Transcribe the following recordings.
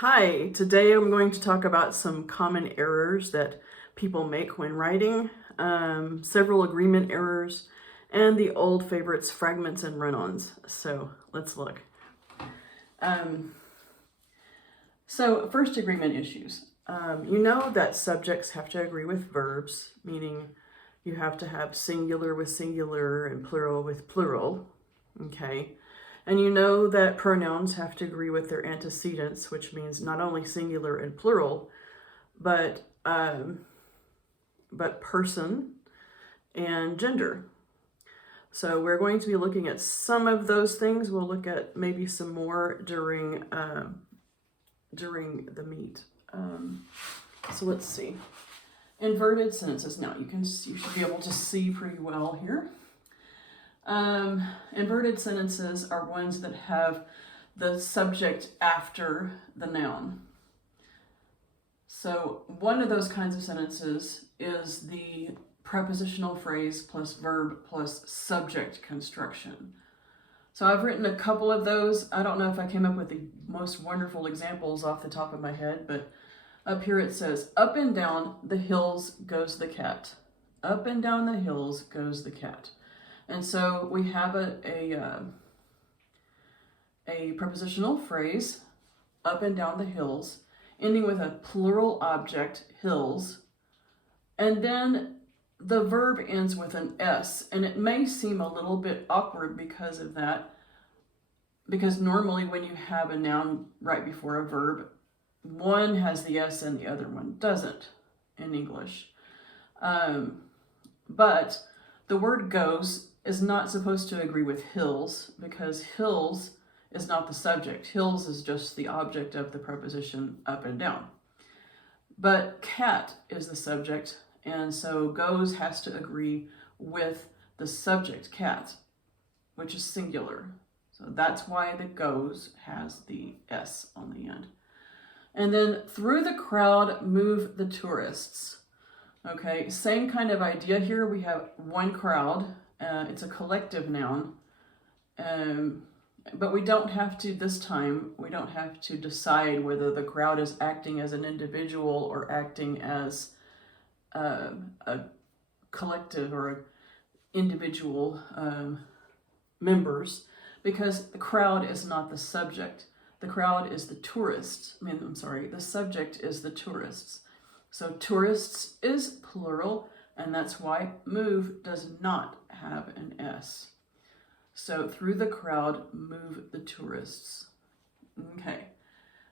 Hi, today I'm going to talk about some common errors that people make when writing, several agreement errors, and the old favorites, fragments and run-ons. So let's look. So first, agreement issues. You know that subjects have to agree with verbs, meaning you have to have singular with singular and plural with plural, okay? And you know that pronouns have to agree with their antecedents, which means not only singular and plural, but person and gender. So we're going to be looking at some of those things. We'll look at maybe some more during the meet. So let's see. Inverted sentences. Now you should be able to see pretty well here. Inverted sentences are ones that have the subject after the noun. So one of those kinds of sentences is the prepositional phrase plus verb plus subject construction. So I've written a couple of those. I don't know if I came up with the most wonderful examples off the top of my head, but up here it says, up and down the hills goes the cat. Up and down the hills goes the cat. And so we have a prepositional phrase, up and down the hills, ending with a plural object, hills, and then the verb ends with an S, and it may seem a little bit awkward because of that, because normally when you have a noun right before a verb, one has the S and the other one doesn't in English. But the word goes is not supposed to agree with hills because hills is not the subject. Hills is just the object of the preposition up and down. But cat is the subject, and so goes has to agree with the subject, cat, which is singular. So that's why the goes has the S on the end. And then through the crowd move the tourists. Okay, same kind of idea here. We have one crowd. It's a collective noun. But we don't have to, this time, we don't have to decide whether the crowd is acting as an individual or acting as a collective or individual members, because the crowd is not the subject. The crowd is the tourists. The subject is the tourists. So tourists is plural, and that's why move does not have an S. So through the crowd move the tourists. Okay.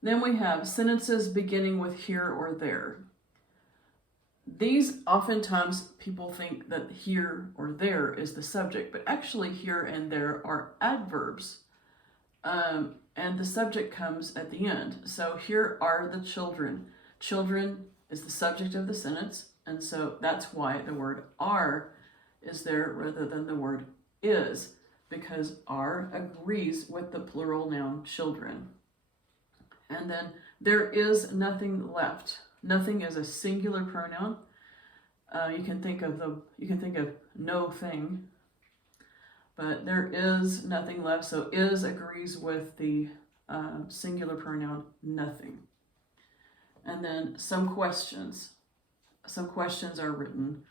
Then we have sentences beginning with here or there. These oftentimes people think that here or there is the subject, but actually here and there are adverbs. And the subject comes at the end. So here are the children. Children is the subject of the sentence, and so that's why the word are is there rather than the word is, because are agrees with the plural noun children. And then there is nothing left. Nothing is a singular pronoun. You can think of no thing, but there is nothing left. So is agrees with the singular pronoun nothing. And then some questions. Some questions are written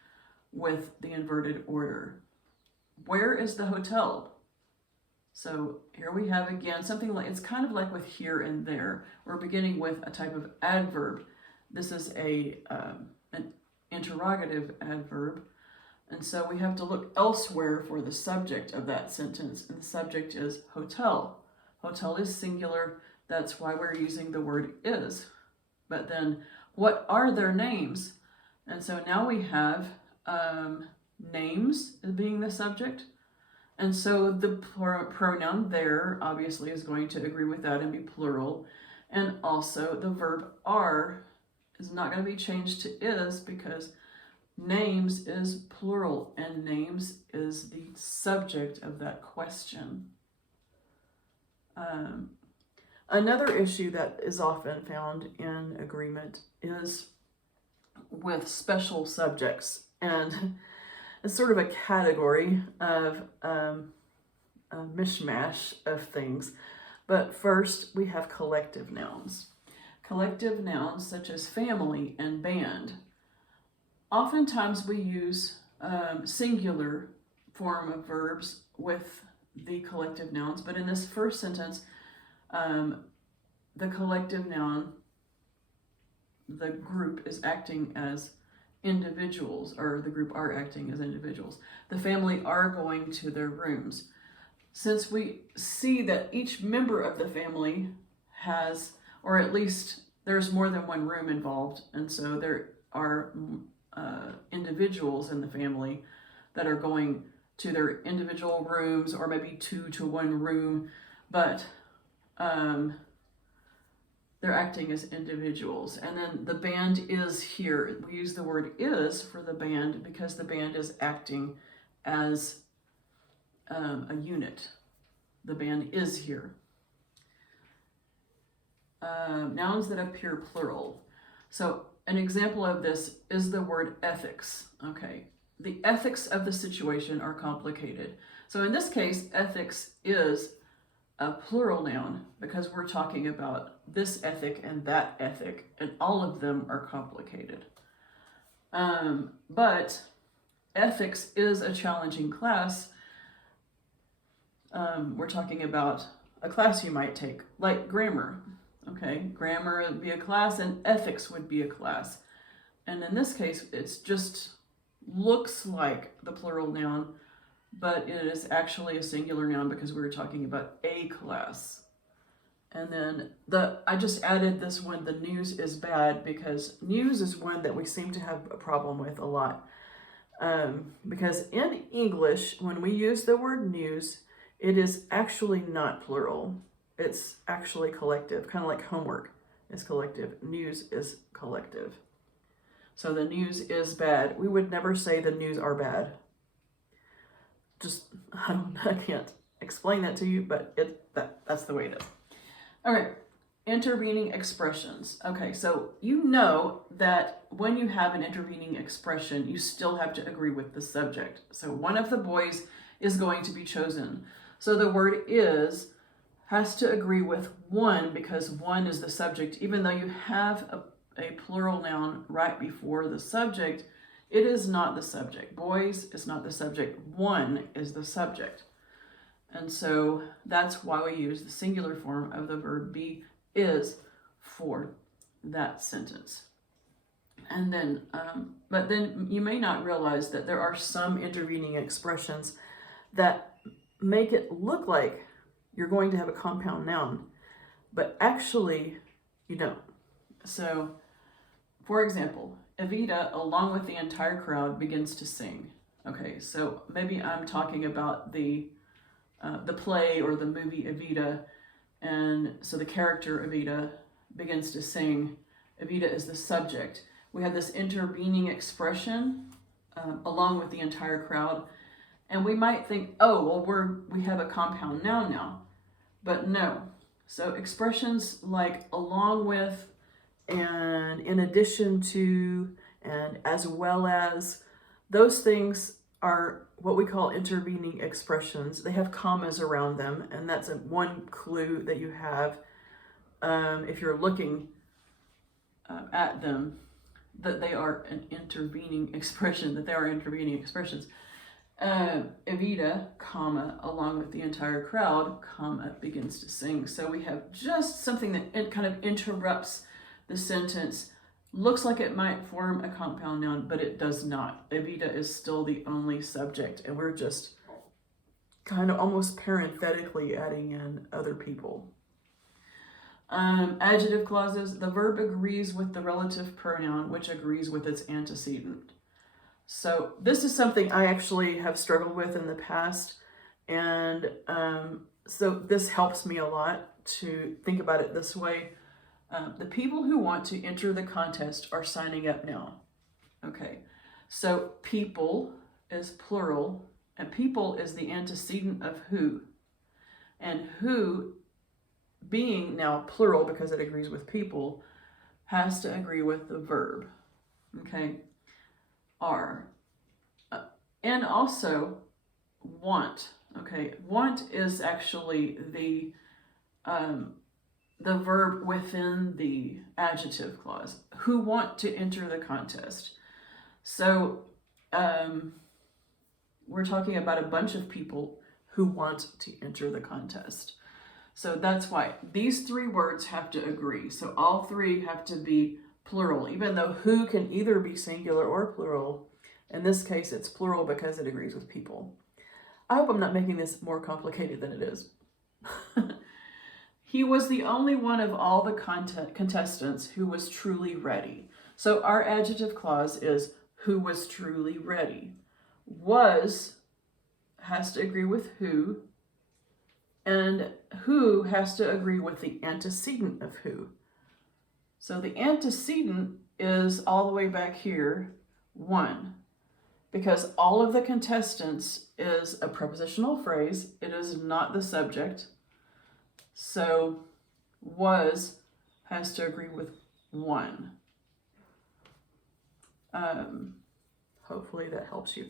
with the inverted order. Where is the hotel? So here we have again something like, it's kind of like with here and there. We're beginning with a type of adverb. This is an interrogative adverb. And so we have to look elsewhere for the subject of that sentence. And the subject is hotel. Hotel is singular. That's why we're using the word is. But then what are their names? And so now we have names as being the subject. And so the pronoun there obviously is going to agree with that and be plural. And also the verb are is not going to be changed to is because names is plural and names is the subject of that question. Another issue that is often found in agreement is with special subjects, and it's sort of a category of a mishmash of things. But first, we have collective nouns. collective nouns such as family and band. Oftentimes we use singular form of verbs with the collective nouns, but in this first sentence, the collective noun, the group is acting as individuals, or the group are acting as individuals. The family are going to their rooms. Since we see that each member of the family has, or at least there's more than one room involved, and so there are individuals in the family that are going to their individual rooms, or maybe 2 to 1 room, but they're acting as individuals. And then the band is here. We use the word is for the band because the band is acting as a unit. The band is here. Nouns that appear plural. So an example of this is the word ethics. Okay, the ethics of the situation are complicated. So in this case, ethics is a plural noun because we're talking about this ethic and that ethic, and all of them are complicated. But ethics is a challenging class. We're talking about a class you might take, like grammar. Okay, grammar would be a class and ethics would be a class. And in this case, it's just looks like the plural noun, but it is actually a singular noun because we were talking about a class. And then I just added this one, the news is bad, because news is one that we seem to have a problem with a lot. Because in English, when we use the word news, it is actually not plural. It's actually collective, kind of like homework is collective. News is collective. So the news is bad. We would never say the news are bad. I can't explain that to you, but that's the way it is. All right, intervening expressions. Okay, so you know that when you have an intervening expression, you still have to agree with the subject. So one of the boys is going to be chosen. So the word is has to agree with one because one is the subject. Even though you have a plural noun right before the subject, it is not the subject. Boys is not the subject. One is the subject. And so that's why we use the singular form of the verb be is for that sentence. And then, but then you may not realize that there are some intervening expressions that make it look like you're going to have a compound noun, but actually you don't. So, for example, Evita, along with the entire crowd, begins to sing. Okay, so maybe I'm talking about the play or the movie Evita, and so the character Evita begins to sing. Evita is the subject. We have this intervening expression along with the entire crowd, and we might think, oh, well, we have a compound noun now, but no. So expressions like along with, and in addition to, and as well as, those things are what we call intervening expressions. They have commas around them, and that's one clue that you have if you're looking at them, that they are an intervening expression, that they are intervening expressions. Evita, comma, along with the entire crowd, comma, begins to sing. So we have just something that kind of interrupts the sentence. Looks like it might form a compound noun, but it does not. Evita is still the only subject, and we're just kind of almost parenthetically adding in other people. Adjective clauses. The verb agrees with the relative pronoun, which agrees with its antecedent. So this is something I actually have struggled with in the past, and so this helps me a lot to think about it this way. The people who want to enter the contest are signing up now. Okay, so people is plural, and people is the antecedent of who. And who, being now plural because it agrees with people, has to agree with the verb. Okay, are. And also want. Okay, want is actually the the verb within the adjective clause, who want to enter the contest. So we're talking about a bunch of people who want to enter the contest. So that's why these three words have to agree. So all three have to be plural, even though who can either be singular or plural. In this case, it's plural because it agrees with people. I hope I'm not making this more complicated than it is. He was the only one of all the contestants who was truly ready. So our adjective clause is who was truly ready. Was has to agree with who, and who has to agree with the antecedent of who. So the antecedent is all the way back here, one, because all of the contestants is a prepositional phrase. It is not the subject. So was has to agree with one. Hopefully that helps you.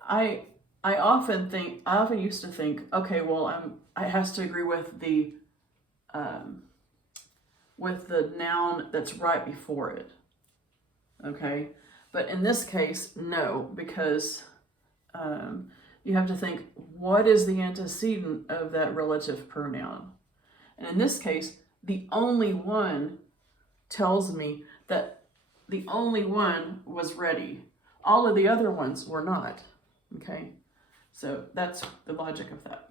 I often used to think, okay, well, it has to agree with the noun that's right before it. Okay, but in this case, no, because you have to think, what is the antecedent of that relative pronoun? And in this case, the only one tells me that the only one was ready. All of the other ones were not. Okay, so that's the logic of that.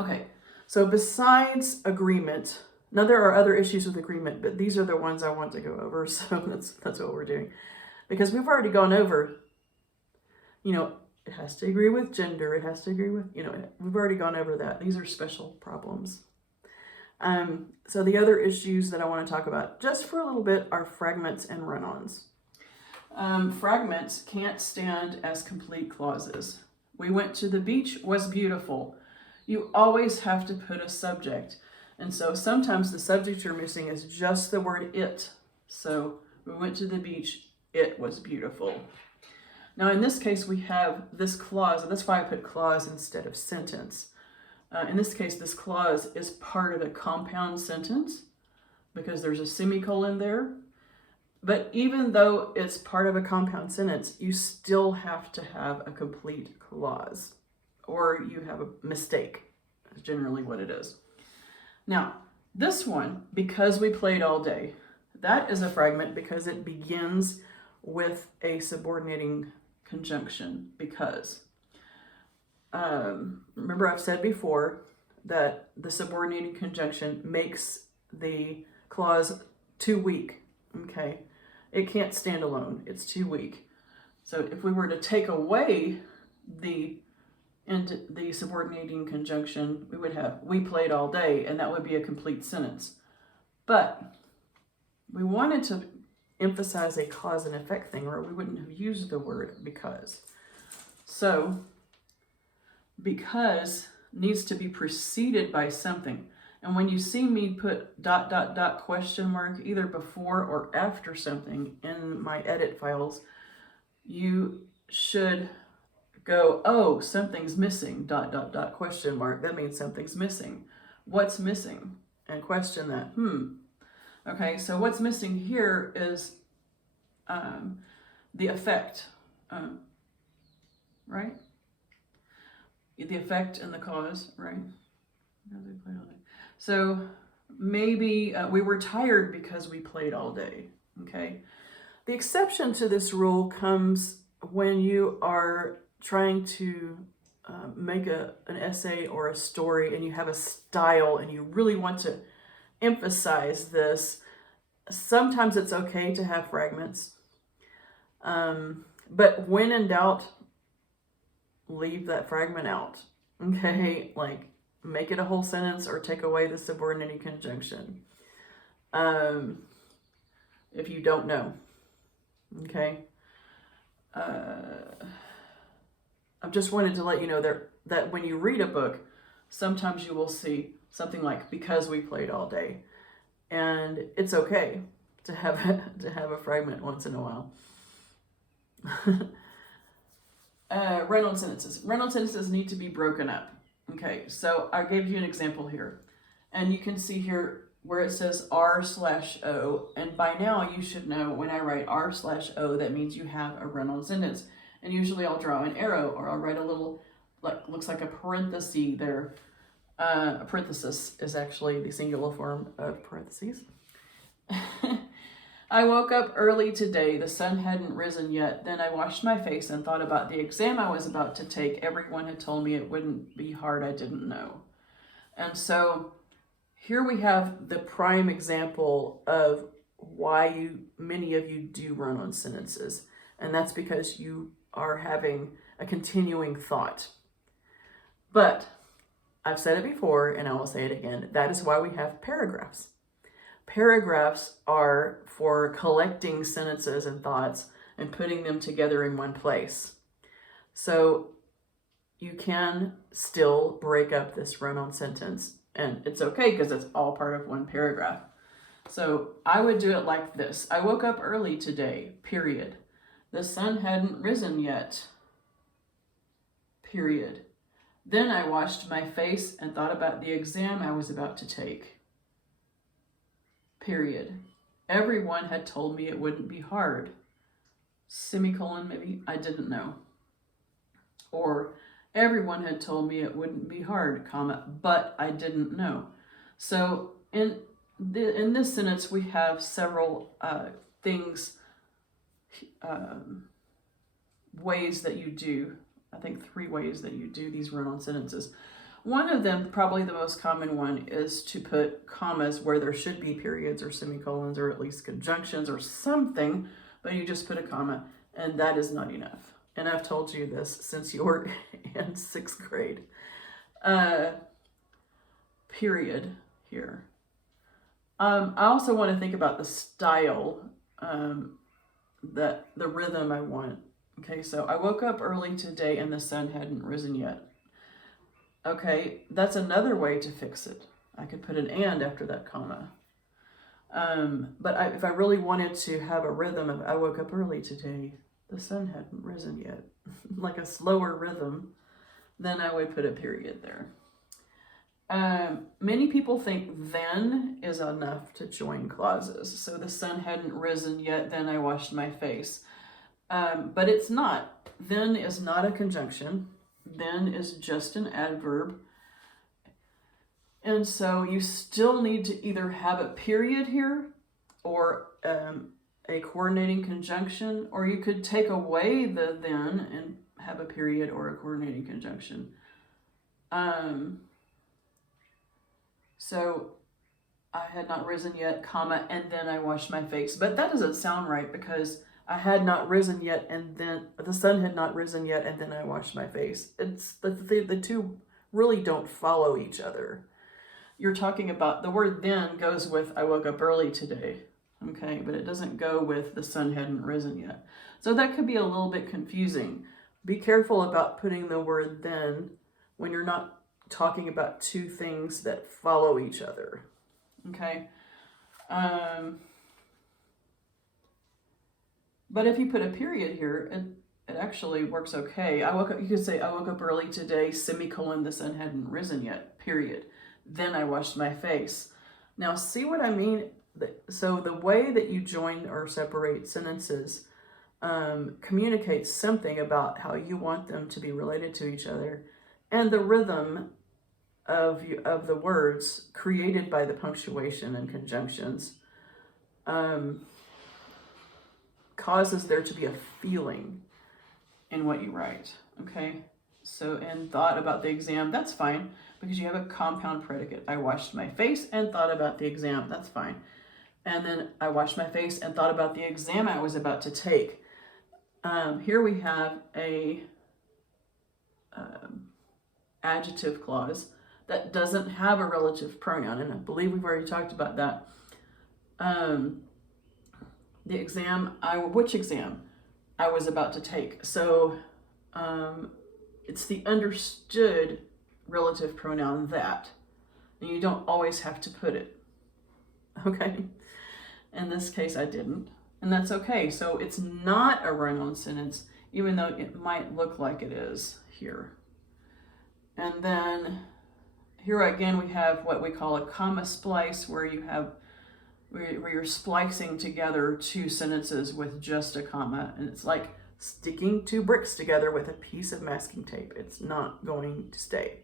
Okay, so besides agreement, now there are other issues with agreement, but these are the ones I want to go over, so that's what we're doing. Because we've already gone over, it has to agree with gender, it has to agree with, we've already gone over that. These are special problems. So the other issues that I want to talk about just for a little bit are fragments and run-ons. Fragments can't stand as complete clauses. We went to the beach was beautiful. You always have to put a subject. And so sometimes the subject you're missing is just the word it. So we went to the beach, it was beautiful. Now in this case we have this clause, and that's why I put clause instead of sentence. In this case, this clause is part of a compound sentence because there's a semicolon there. But even though it's part of a compound sentence, you still have to have a complete clause, or you have a mistake, is generally what it is. Now, this one, because we played all day, that is a fragment because it begins with a subordinating conjunction, because. Remember I've said before that the subordinating conjunction makes the clause too weak, okay? It can't stand alone, it's too weak. So if we were to take away the subordinating conjunction, we would have we played all day, and that would be a complete sentence. But we wanted to emphasize a cause and effect thing, or we wouldn't have used the word because. So because needs to be preceded by something. And when you see me put ... question mark either before or after something in my edit files, you should go, oh, something's missing, ... question mark. That means something's missing. What's missing? And question that. Okay, so what's missing here is the effect, right? The effect and the cause, right? So maybe we were tired because we played all day, okay? The exception to this rule comes when you are trying to make an essay or a story and you have a style and you really want to emphasize this. Sometimes it's okay to have fragments, but when in doubt, leave that fragment out, okay? Like, make it a whole sentence or take away the subordinating conjunction if you don't know, okay? I've just wanted to let you know that when you read a book, sometimes you will see something like, because we played all day, and it's okay to have a fragment once in a while. Run-on sentences. Run-on sentences need to be broken up. Okay, so I gave you an example here. And you can see here where it says R/O, and by now you should know when I write R/O, that means you have a run-on sentence. And usually I'll draw an arrow, or I'll write a little, like, looks like a parenthesis there. A parenthesis is actually the singular form of parentheses. I woke up early today. The sun hadn't risen yet. Then I washed my face and thought about the exam I was about to take. Everyone had told me it wouldn't be hard. I didn't know. And so here we have the prime example of why many of you do run-on sentences. And that's because you are having a continuing thought. But I've said it before, and I will say it again. That is why we have paragraphs. Paragraphs are for collecting sentences and thoughts and putting them together in one place. So you can still break up this run-on sentence, and it's okay because it's all part of one paragraph. So I would do it like this. I woke up early today, period. The sun hadn't risen yet, period. Then I washed my face and thought about the exam I was about to take, period. Everyone had told me it wouldn't be hard. Semicolon, maybe, I didn't know. Or everyone had told me it wouldn't be hard, comma, but I didn't know. So in this sentence, we have several things, ways that you do. I think 3 ways that you do these run-on sentences. One of them, probably the most common one, is to put commas where there should be periods or semicolons or at least conjunctions or something, but you just put a comma, and that is not enough. And I've told you this since you were in 6th grade. Period here. I also want to think about the style, that the rhythm I want. Okay, so I woke up early today and the sun hadn't risen yet. Okay, that's another way to fix it. I could put an and after that comma. But if I really wanted to have a rhythm of I woke up early today, the sun hadn't risen yet, like a slower rhythm, then I would put a period there. Many people think then is enough to join clauses. So the sun hadn't risen yet, then I washed my face. But it's not. Then is not a conjunction. Then is just an adverb. And so you still need to either have a period here or a coordinating conjunction, or you could take away the then and have a period or a coordinating conjunction. So I had not risen yet, comma, and then I washed my face. But that doesn't sound right because I had not risen yet, and then the sun had not risen yet, and then I washed my face. It's the two really don't follow each other. You're talking about the word then goes with I woke up early today, okay, but it doesn't go with the sun hadn't risen yet. So that could be a little bit confusing. Be careful about putting the word then when you're not talking about two things that follow each other, okay? But if you put a period here, it actually works okay. You could say, I woke up early today, semicolon, the sun hadn't risen yet, period. Then I washed my face. Now, see what I mean? So the way that you join or separate sentences communicates something about how you want them to be related to each other, and the rhythm of the words created by the punctuation and conjunctions causes there to be a feeling in what you write, okay? So, and thought about the exam, that's fine, because you have a compound predicate. I washed my face and thought about the exam, that's fine. And then I washed my face and thought about the exam I was about to take. Here we have a adjective clause that doesn't have a relative pronoun, and I believe we've already talked about that. The exam, which exam I was about to take. So it's the understood relative pronoun that, and you don't always have to put it, okay? In this case, I didn't, and that's okay. So it's not a run-on sentence, even though it might look like it is here. And then here again we have what we call a comma splice, where you're splicing together two sentences with just a comma, and it's like sticking two bricks together with a piece of masking tape. It's not going to stay.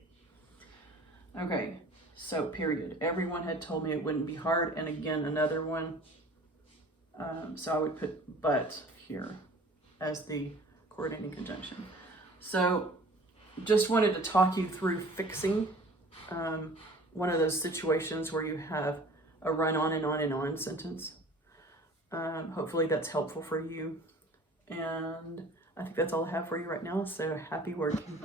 Okay, so period. Everyone had told me it wouldn't be hard, and again, another one. So I would put but here as the coordinating conjunction. So just wanted to talk you through fixing one of those situations where you have a run on and on and on sentence. Hopefully that's helpful for you. And I think that's all I have for you right now. So happy working.